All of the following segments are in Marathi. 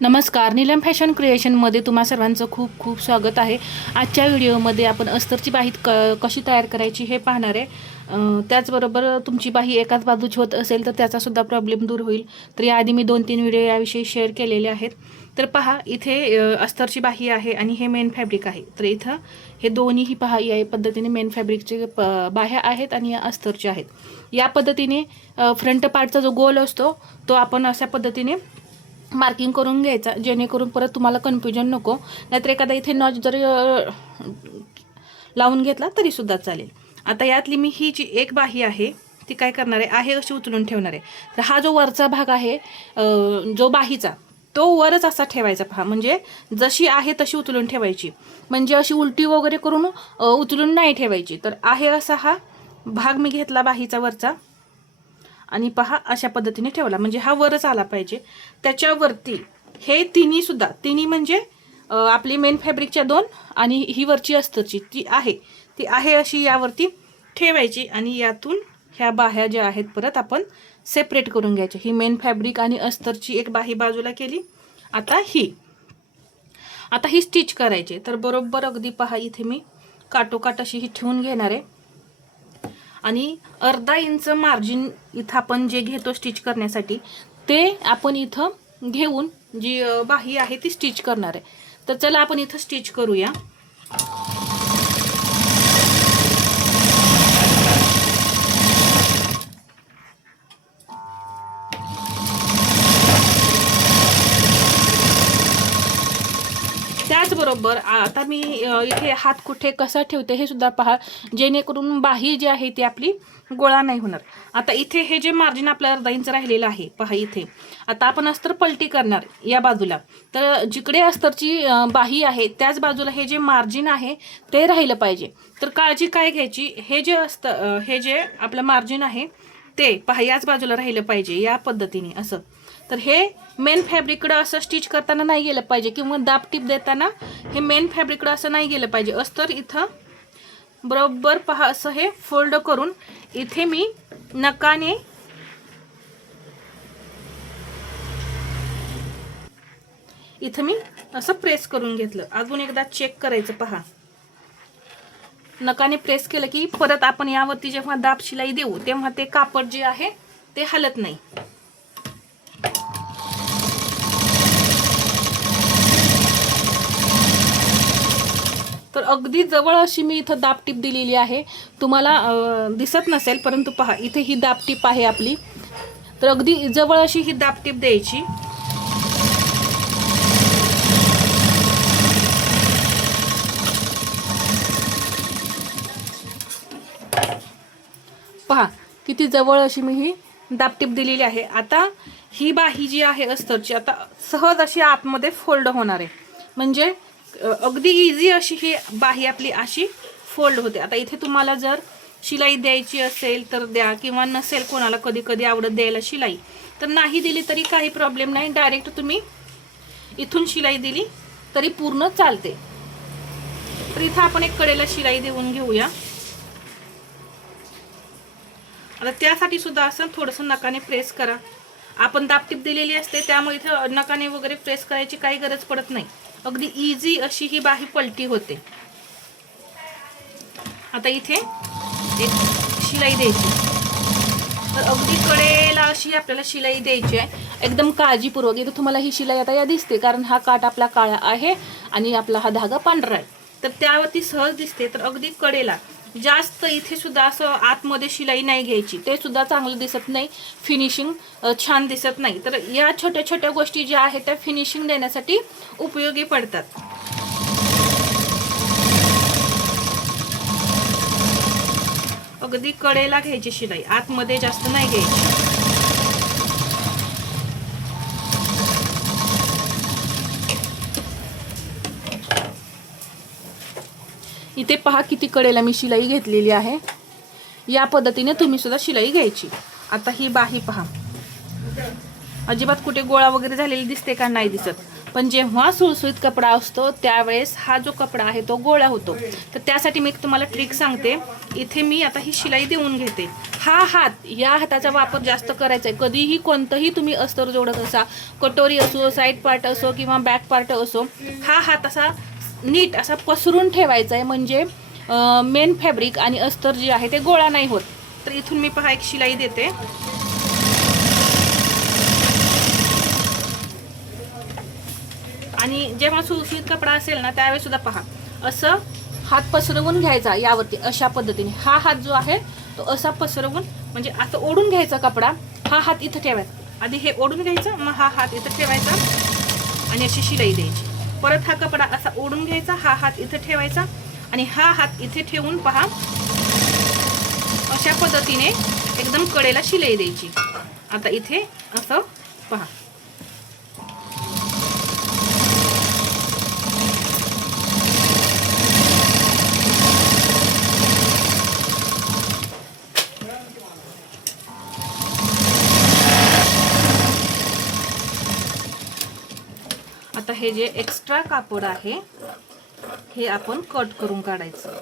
नमस्कार, नीलम फॅशन क्रिएशनमध्ये तुम्हा सर्वांचं खूप खूप स्वागत आहे। आजच्या व्हिडिओमध्ये आपण अस्तरची बाही कशी तयार करायची हे पाहणार आहे। त्याचबरोबर तुमची बाही एकाच बाजूची होत असेल तर त्याचासुद्धा प्रॉब्लेम दूर होईल। तर याआधी मी 2-3 व्हिडिओ याविषयी शेअर केलेले आहेत। तर पहा, इथे अस्तरची बाही आहे आणि हे मेन फॅब्रिक आहे। तर इथं हे दोन्हीही पहा या पद्धतीने मेन फॅब्रिकचे बाह्या आहेत आणि या अस्तरच्या आहेत। या पद्धतीने फ्रंट पार्टचा जो गोल असतो तो आपण अशा पद्धतीने मार्किंग करून घ्यायचा, जेणेकरून परत तुम्हाला कन्फ्युजन नको। नाहीतर एखादा इथे नॉच जरी लावून घेतला तरी सुद्धा चालेल। आता यातली मी ही जी एक बाही आहे ती काय करणार आहे अशी उचलून ठेवणार आहे। तर हा जो वरचा भाग आहे जो बाहीचा तो वरच असा ठेवायचा पहा, म्हणजे जशी आहे तशी उचलून ठेवायची, म्हणजे अशी उलटी वगैरे करून उचलून नाही ठेवायची। तर आहे असा हा भाग मी घेतला बाहीचा वरचा आणि पहा अशा पद्धतीने ठेवला, म्हणजे हा वरच आला पाहिजे। त्याच्यावरती हे तिन्ही म्हणजे आपली मेन फॅब्रिकच्या दोन आणि ही वरची अस्तरची ती आहे अशी यावरती ठेवायची आणि यातून ह्या बाह्या ज्या आहेत परत आपण सेपरेट करून घ्यायच्या। ही मेन फॅब्रिक आणि अस्तरची एक बाही बाजूला केली। आता ही स्टिच करायची। तर बरोबर अगदी पहा इथे मी काटोकाट अशी ही ठेवून घेणार आहे आणि अर्धा इंच मार्जिन इथं आपण जे घेतो स्टिच करण्यासाठी ते आपण इथं घेऊन जी बाही आहे ती स्टिच करणार आहे। तर चला आपण इथं स्टिच करूया। त्याचबरोबर आता मी इथे हात कुठे कसा ठेवते हे सुद्धा पहा, जेणेकरून बाही जी आहे ती आपली गोळा नाही होणार। आता इथे हे जे मार्जिन आपलं अर्धा इंच राहिलेलं आहे पहा इथे, आता आपण अस्तर पलटी करणार या बाजूला। तर जिकडे अस्तरची बाही आहे त्याच बाजूला हे जे मार्जिन आहे ते राहिलं पाहिजे। तर काळजी काय घ्यायची, हे जे आपलं मार्जिन आहे ते पहा याच बाजूला राहिलं पाहिजे या पद्धतीने असं। तर हे मेन फॅब्रिककडे असं स्टिच करताना नाही गेलं पाहिजे, किंवा दाब टिप देताना हे मेन फॅब्रिककडे असं नाही गेलं पाहिजे। अस्तर इथं बरोबर पहा असं हे फोल्ड करून इथे मी नकाने इथं मी असं प्रेस करून घेतलं। अजून एकदा चेक करायचं पहा, नकाने प्रेस केलं की परत आपण यावरती जेव्हा दाब शिलाई देऊ तेव्हा ते कापड जे आहे ते हलत नाही। तर अगदी जवळ अशी मी इथं दाब टीप दिलेली आहे, तुम्हाला दिसत नसेल परंतु पहा इथे ही दाब टीप आहे आपली। तर अगदी जवळ अशी ही दाब टीप द्यायची। पहा किती जवळ अशी मी ही दाब टीप दिलेली आहे। आता ही बाही जी आहे अस्तरची आता सहज अशी आतमध्ये फोल्ड होणार आहे, म्हणजे अगदी इझी अशी ही बाही आपली अशी फोल्ड होते। आता इथे तुम्हाला जर शिलाई द्यायची असेल तर द्या, किंवा नसेल कोणाला कधी कधी आवडत द्यायला शिलाई तर नाही दिली तरी काही प्रॉब्लेम नाही, डायरेक्ट तुम्ही इथून शिलाई दिली तरी पूर्ण चालते। तर इथं आपण एक कडेला शिलाई देऊन घेऊया। आता त्यासाठी सुद्धा असं थोडंसं नकाने प्रेस करा। आपण दाबटीप दिलेली असते त्यामुळे इथं नकाने वगैरे प्रेस करायची काही गरज पडत नाही, अगदी इझी अशी ही बाही पलटी होते। आता इथे एक शिलाई द्यायची, तर अगदी कडेला अशी आपल्याला शिलाई द्यायची आहे एकदम काळजीपूर्वक। इथे तुम्हाला ही शिलाई आता या दिसते कारण हा काठ आपला काळा आहे आणि आपला हा धागा पांढरा आहे, तर त्यावरती सहज दिसते। तर अगदी कडेला जास्त इथे सुद्धा असं आतमध्ये शिलाई नाही घ्यायची, ते सुद्धा चांगलं दिसत नाही, फिनिशिंग छान दिसत नाही। तर या छोट्या छोट्या गोष्टी ज्या आहेत त्या फिनिशिंग देण्यासाठी उपयोगी पडतात। अगदी कडेला घ्यायची शिलाई, आतमध्ये जास्त नाही घ्यायची। इथे पहा किती कडेला मी शिलाई घेतलेली आहे, या पद्धतीने तुम्ही सुद्धा शिलाई घ्यायची। आता ही बाही पहा, अजिबात कुठे गोळा वगैरे झालेली दिसते का, नाही दिसत। पण जेव्हा सुळसुळीत कपडा असतो त्यावेळेस हा जो कपडा आहे तो गोळा होतो. तर त्यासाठी मी तुम्हाला ट्रिक सांगते. इथे मी आता ही शिलाई देऊन घेते. हा हात, या हाताचा वापर जास्त करायचा आहे. कधीही कोणतंही तुम्ही अस्तर जोडत असा, कटोरी असो, साईड पार्ट असो किंवा बॅक पार्ट असो, हा हात असा नीट असा पसरून ठेवायचा आहे, म्हणजे मेन फॅब्रिक आणि अस्तर जे आहे ते गोळा नाही होत. तर इथून मी पहा एक शिलाई देते. आणि जेव्हा सुळसुळीत कपडा असेल ना त्यावेळेस सुद्धा पहा असं हात पसरवून घ्यायचा यावरती, अशा पद्धतीने. हा हात जो आहे तो असा पसरवून, म्हणजे आता ओढून घ्यायचा कपडा, हा हात इथं ठेवायचा. आधी हे ओढून घ्यायचं, मग हा हात इथं ठेवायचा आणि अशी शिलाई द्यायची. परत हा कपडा असा ओढून घ्यायचा, हा हात इथं ठेवायचा आणि हा हात इथे ठेवून पहा अशा पद्धतीने एकदम कडेला शिलाई द्यायची. आता इथे असं पहा. आता हे जे एक्स्ट्रा कापड आहे हे आपण कट करून काढायचं.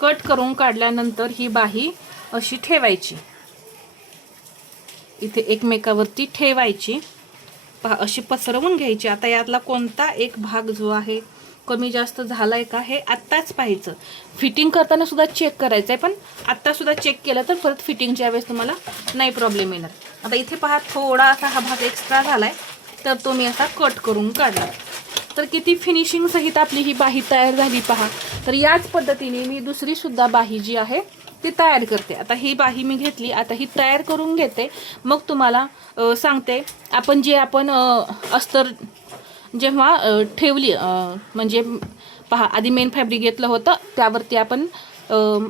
कट करून काढल्यानंतर ही बाही अशी ठेवायची, इथे एकमेकावरती ठेवायची. पहा अशी पसरवून घ्यायची. आता यातला कोणता एक भाग जो आहे कमी जास्त झालाय का हे आत्ताच पाहायचं. फिटिंग करताना सुद्धा चेक करायचं आहे, पण आत्ता सुद्धा चेक केलं तर परत फिटिंगच्या वेळेस तुम्हाला नाही प्रॉब्लेम येणार. आता इथे पहा थोडा असा हा भाग एक्स्ट्रा झालाय, तर तो मी असा कट करून काढला. तर किती फिनिशिंग सहित आपली ही बाही तयार झाली पहा. तर याच पद्धतीने मी दुसरी सुद्धा बाही जी आहे ती तयार करते. आता ही बाही मी घेतली, आता ही तयार करून घेते, मग तुम्हाला सांगते. आपण अस्तर जेव्हा ठेवली, म्हणजे पहा आधी मेन फॅब्रिक घेतलं होतं, त्यावरती आपण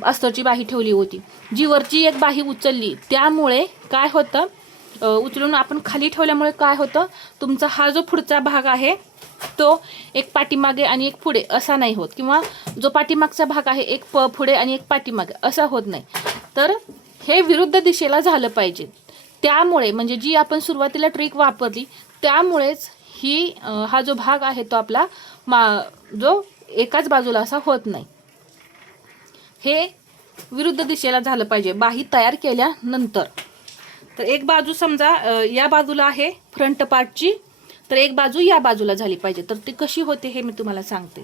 अस्तरची बाही ठेवली होती. जी वरची एक बाही उचलली त्यामुळे काय होतं, उचलून आपण खाली ठेवल्यामुळे काय होतं, तुमचा हा जो पुढचा भाग आहे तो एक पाठीमागे आणि एक पुढे असा नाही होत, किंवा जो पाठीमागचा भाग आहे एक पुढे आणि एक पाठीमागे असा होत नाही. तर हे विरुद्ध दिशेला झालं पाहिजे. त्यामुळे म्हणजे जी आपण सुरुवातीला ट्रिक वापरली त्यामुळेच ही हा जो भाग आहे तो आपला जो एकाच बाजूला असा होत नाही. हे विरुद्ध दिशेला झालं पाहिजे बाही तयार केल्यानंतर. तर एक बाजू समजा या बाजूला आहे फ्रंट पार्टची, तर एक बाजू या बाजूला झाली पाहिजे. तर ती कशी होते हे मी तुम्हाला सांगते.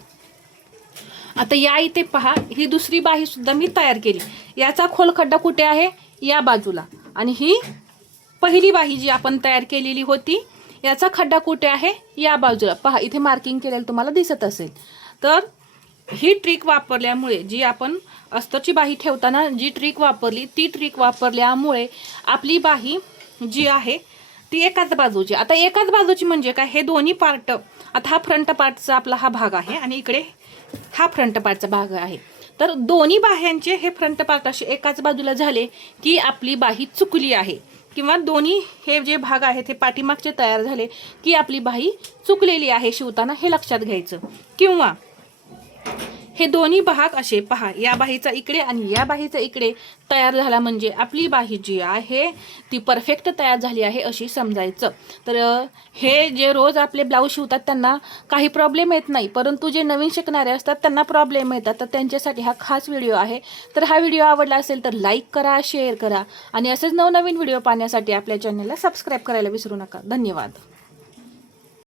आता या इथे पहा ही दुसरी बाही सुद्धा मी तयार केली. याचा खोल खड्डा कुठे आहे, या बाजूला. आणि ही पहिली बाही जी आपण तयार केलेली होती याचा खड्डा कुठे आहे, या बाजूला. पहा इथे मार्किंग केलेलं तुम्हाला दिसत असेल. तर ही ट्रिक वापरल्यामुळे, जी आपण अस्तरची बाही ठेवताना जी ट्रिक वापरली ती ट्रिक वापरल्यामुळे आपली बाही जी आहे ती एकाच बाजूची. आता एकाच बाजूची म्हणजे काय, हे दोन्ही पार्ट, आता हा फ्रंट पार्टचा आपला हा भाग आहे आणि इकडे हा फ्रंट पार्टचा भाग आहे. तर दोन्ही बाह्यांचे हे फ्रंट पार्ट असे एकाच बाजूला झाले की आपली बाही चुकली आहे, किंवा दोन्ही हे जे भाग आहेत हे पाठीमागचे तयार झाले की आपली बाही चुकलेली आहे शिवताना, हे लक्षात घ्यायचं. किंवा हे दोन्ही भाग असे पहा, या बाहीचा इकडे आणि या बाहीचा इकडे तयार झाला म्हणजे आपली बाही जी आहे ती परफेक्ट तयार झाली आहे अशी समजायचं. तर हे जे रोज आपले ब्लाऊज शिवतात त्यांना काही प्रॉब्लेम येत नाही, परंतु जे नवीन शिकणारे असतात त्यांना प्रॉब्लेम येतात. तर त्यांच्यासाठी हा खास व्हिडिओ आहे. तर हा व्हिडिओ आवडला असेल तर लाईक करा, शेअर करा आणि असेच नवनवीन व्हिडिओ पाहण्यासाठी आपल्या चॅनलला सबस्क्राईब करायला विसरू नका. धन्यवाद.